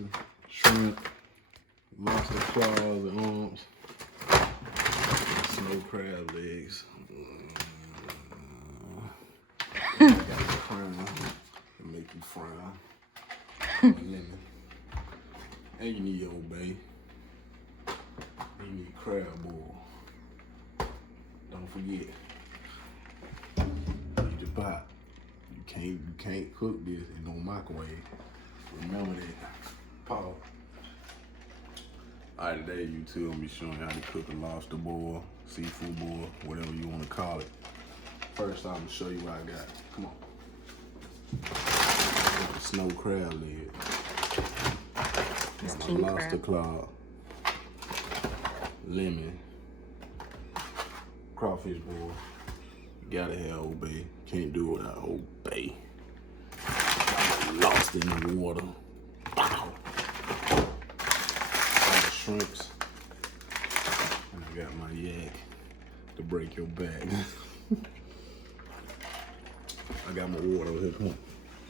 lobster, shrimp, lobster claws and arms, snow crab legs. I got the crown to make you frown. Lemon. And you need your Old Bay. And you need crab boil. Don't forget. Need your pot. You can't cook this in no microwave. Remember that. Paul. Alright, today YouTube, I'm gonna be showing you how to cook a lobster boil, seafood boil, whatever you want to call it. First, I'm gonna show you what I got. Come on. Snow crab leg. Got my lobster claw, lemon, crawfish boil. Gotta have Old Bay. Can't do it without Old Bay. Lost in the water. Wow. Got the shrimps. And I got my yak to break your back. I got my water over here. Come on.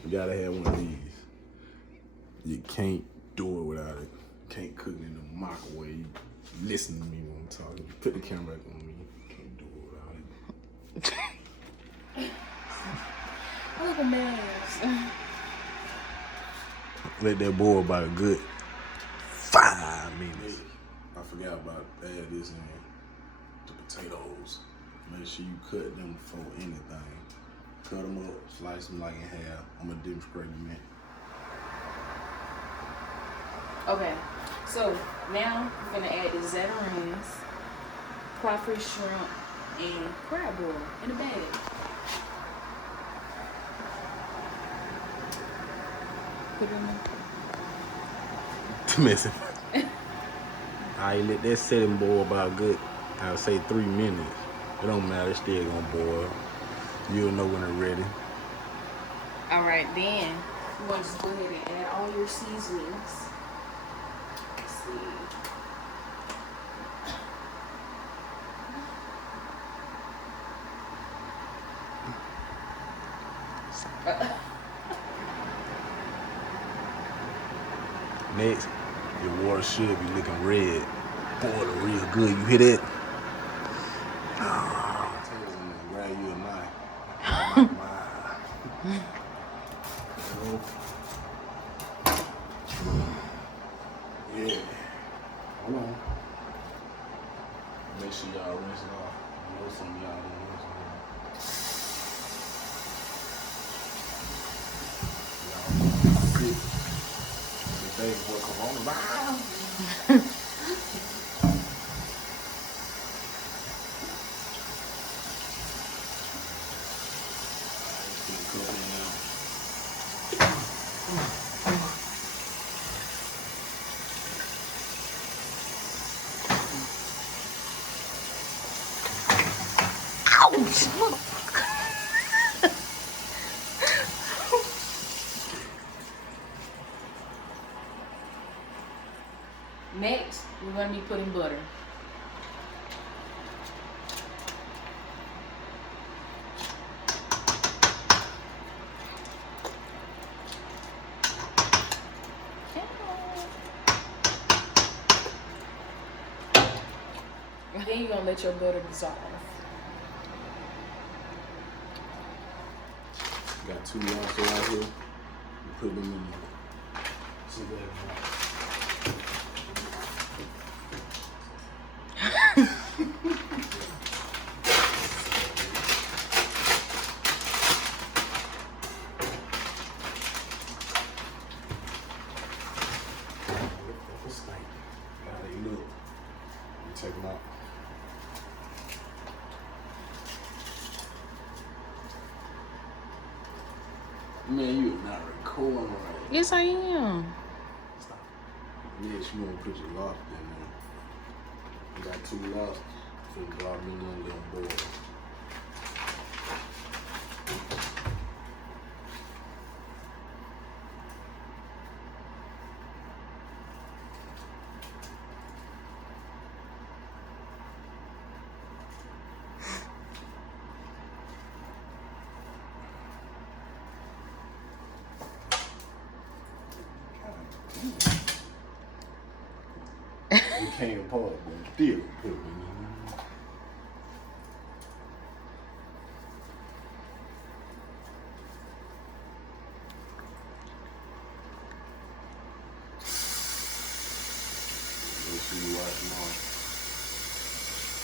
You gotta have one of these. You can't do it without it. Can't cook it in the microwave. Listen to me when I'm talking. Put the camera back on me. Can't do it without it. Look a mess. Let that boil about a good 5 minutes. I forgot about add this in the potatoes. Make sure you cut them before anything. Cut them up, slice them like in half. I'm gonna demonstrate in a minute. Okay, so now we're gonna add the zedderings, crawfish, shrimp, and crab boil in a bag. Put it in there. Messing. Alright, let that set and boil about a good, I would say 3 minutes. It don't matter, it's still gonna boil. You'll know when it's ready. All right, then you want to just go ahead and add all your seasonings. Let's see. Next, your water should be looking red. Boil it real good. You hear that? Grab you a knife. Yeah. Hold on. Make sure y'all rinse it off. I know some of y'all don't rinse it off. Y'all sick. The day before coronavirus. Next, we're going to be putting butter. And then you're going to let your butter dissolve. Got 2 lobsters out here. Put them in there. See that? Take them out. Man, you are not recording right. Yes, I am. Stop. Yes, you want to put your lobster in there. You got 2 lobsters. So you drop them in there and let them boil. God damn. it came apart, but still put it in. Make sure you wash them off.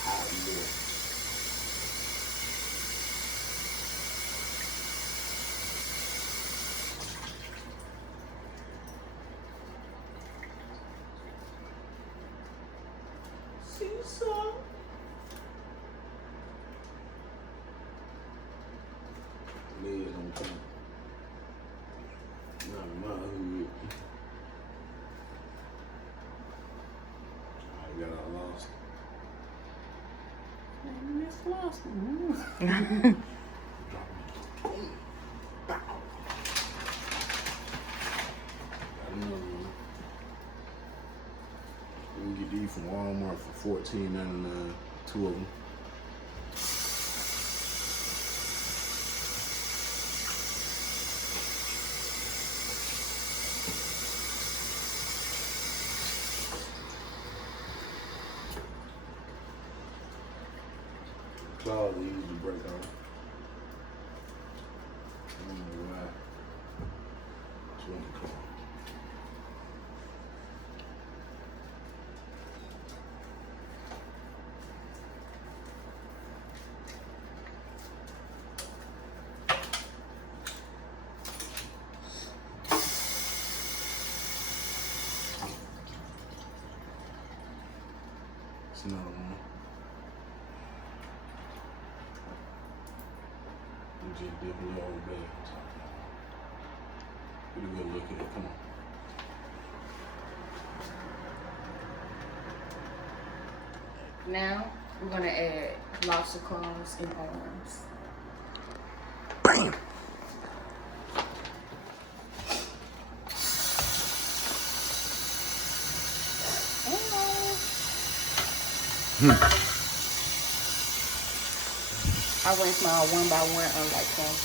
Hot and good. See some? Legs don't come. Not my hood. I got our lost. Miss Lost. We can get these from Walmart for $14.99, 2 of them. Claws are easy to break off. I don't know why. It's one claw. It's another one. Just dip a little old bag. Get a good look at it. Come on. Now we're gonna add lobster claws and arms. Bam! I rinse mine one by one, unlike some.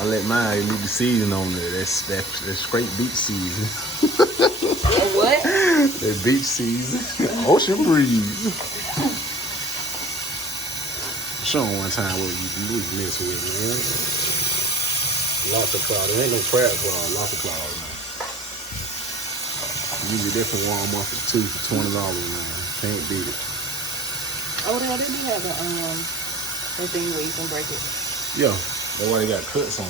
I let mine leave the season on there. That's straight beach season. What? That beach season. Ocean breeze. Show them one time what you mess with, man. Lobster claw. There ain't no crab claw. Lobster claw, man. You get that from Walmart for $2 for $20, man. Can't beat it. Oh, they do have that thing where you can break it. Yeah, that's why they got cuts on.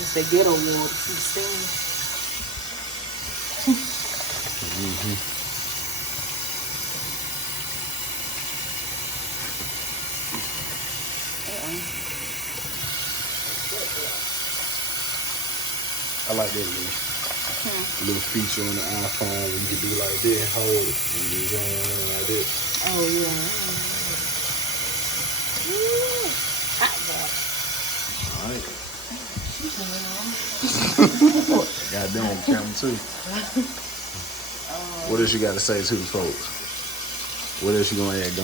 It's the ghetto water. Keep steaming. I like that little feature on the iPhone where you can do like this, hold it, and you go like this. Oh yeah. Woo. Hot boy. Alright. Goddamn on camera too. What else you got to say to the folks? What else you gonna add?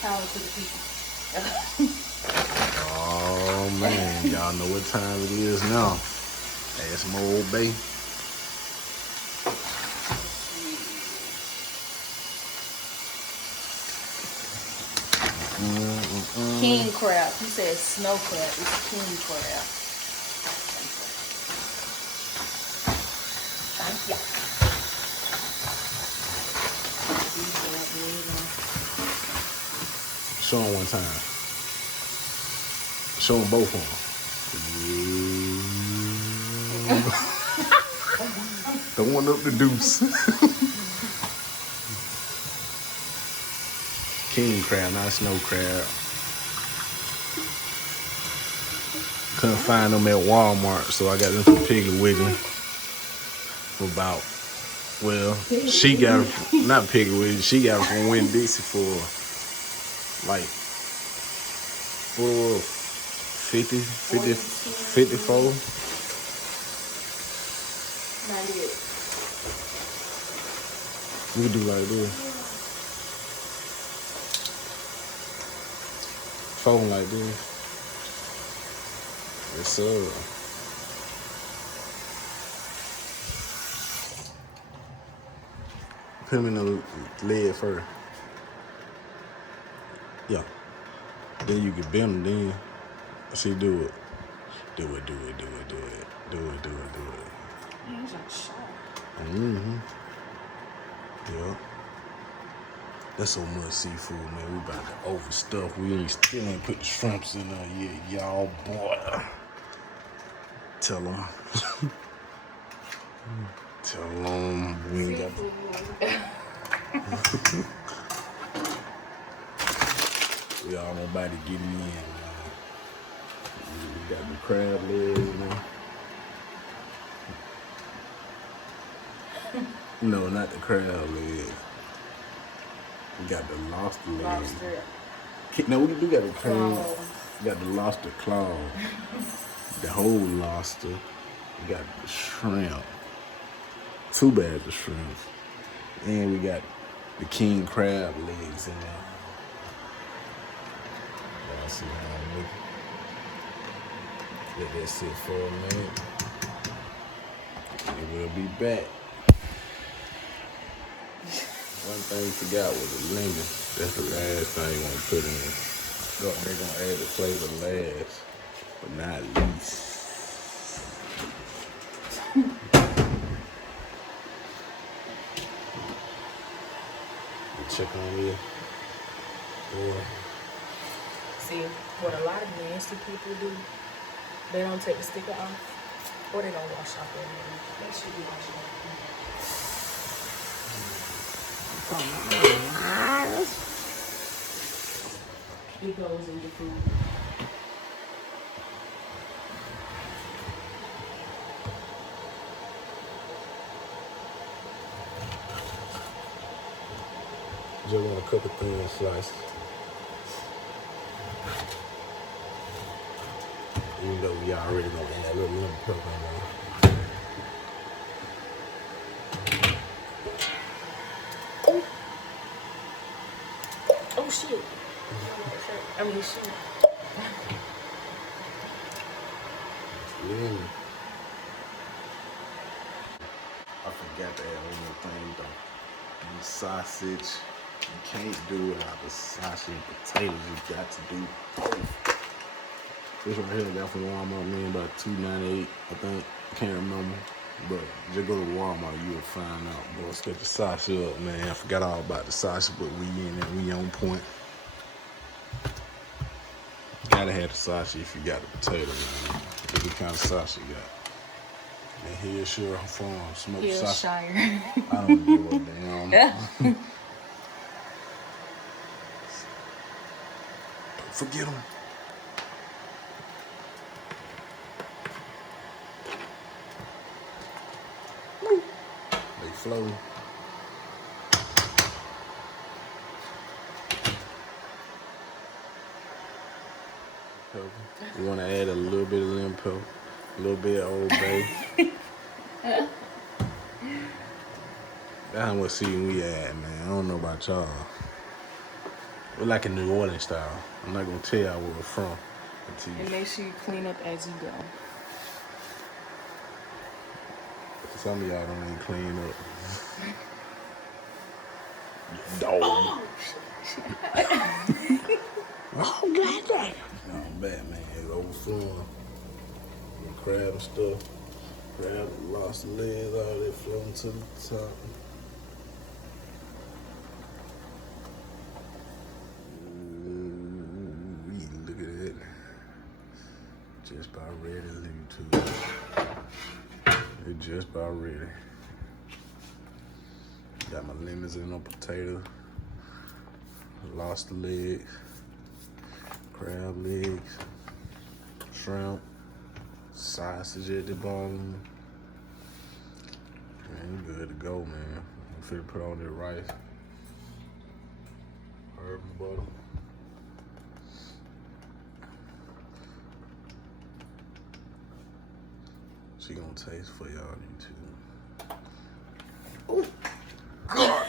Power to the people. Oh man, y'all know what time it is now. Ask my old bay. King crab. He said snow crab. It's king crab. Thank you. Show them one time. Show them both of them. Throwing up the deuce. King crab, not snow crab. Couldn't find them at Walmart, so I got them from Piggly Wiggly. For about, well, she got them from, not Piggly Wiggly, she got them from Winn-Dixie for like 54. 98. We could do like this. Fold like this. Yes, sir. Put them in the lid first. Yeah. Then you can bend them. Then see, do it. Do it. Yeah, it's like sharp. Mm-hmm. Yeah. That's so much seafood, man. We about to overstuff. We still ain't put the shrimps in there yet, y'all, boy. Tell them. Tell them we ain't got. We all nobody getting in, man. We got the crab legs, man. No, not the crab legs. We got the lobster legs. Lobster. No, we do got the crab. Claw. We got the lobster claw. The whole lobster. We got the shrimp. Too bad the shrimp. And we got the king crab legs in there. Y'all see how I'm looking? Let that sit for a minute. And we'll be back. One thing we forgot was the lemon. That's the last thing you want to put in there. They're going to add the flavor last, but not least. Check on here. Boy. See, what a lot of nasty people do, they don't take the sticker off, or they don't wash off their hands. They should be washing off their hands. It goes in the food. Just want a couple thin slices. Even though we already gonna add a little lemon pepper in there. Oh shit. I mean shit. Lemon. I forgot to add one more thing though. The sausage. You can't do it without the sausage and potatoes. You got to do both. This right here I got from Walmart, man, about $2.98, I think. I can't remember. But just go to Walmart, you'll find out. Boy, let's get the sausage up, man. I forgot all about the sausage, but we in it. We on point. Gotta have the sausage if you got the potato, man. What kind of sausage you got? And here's Sure Farm smoked sausage. Hillshire. I don't give a damn. Don't forget them. They flow. You want to add a little bit of lemon pepper, a little bit of Old Bay. That's how much seasoning we add, man. I don't know about y'all. We're like a New Orleans style. I'm not gonna tell y'all where we're from until And make sure you clean up as you go. some of y'all don't even clean up. Dog. Oh, goddamn. No, bad, man. It's overflowing. The crab and stuff. Crab, lobster legs, all that floating to the top. Ooh, look at that. Just about ready to leave too. It's just about ready. Got my lemons in on potato. Lobster legs. Crab legs, shrimp, sausage at the bottom. Man, you good to go, man. I'm finna put on the rice, herb and butter. She gonna taste for y'all YouTube. Oh, God.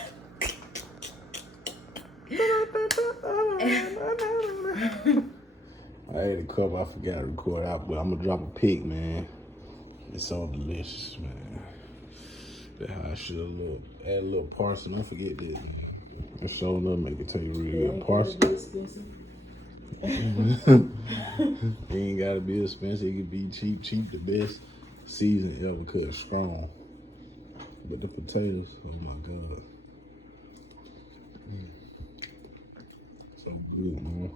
I ate a couple, I forgot to record out, but I'm gonna drop a pic, man. It's so delicious, man. That's how I should look. Add a little parsley, don't forget that. It sure enough make it taste really good. Parsley. It ain't gotta be expensive, it could be cheap. Cheap the best season ever, cause it's strong. Get the potatoes, oh my God. So good, man.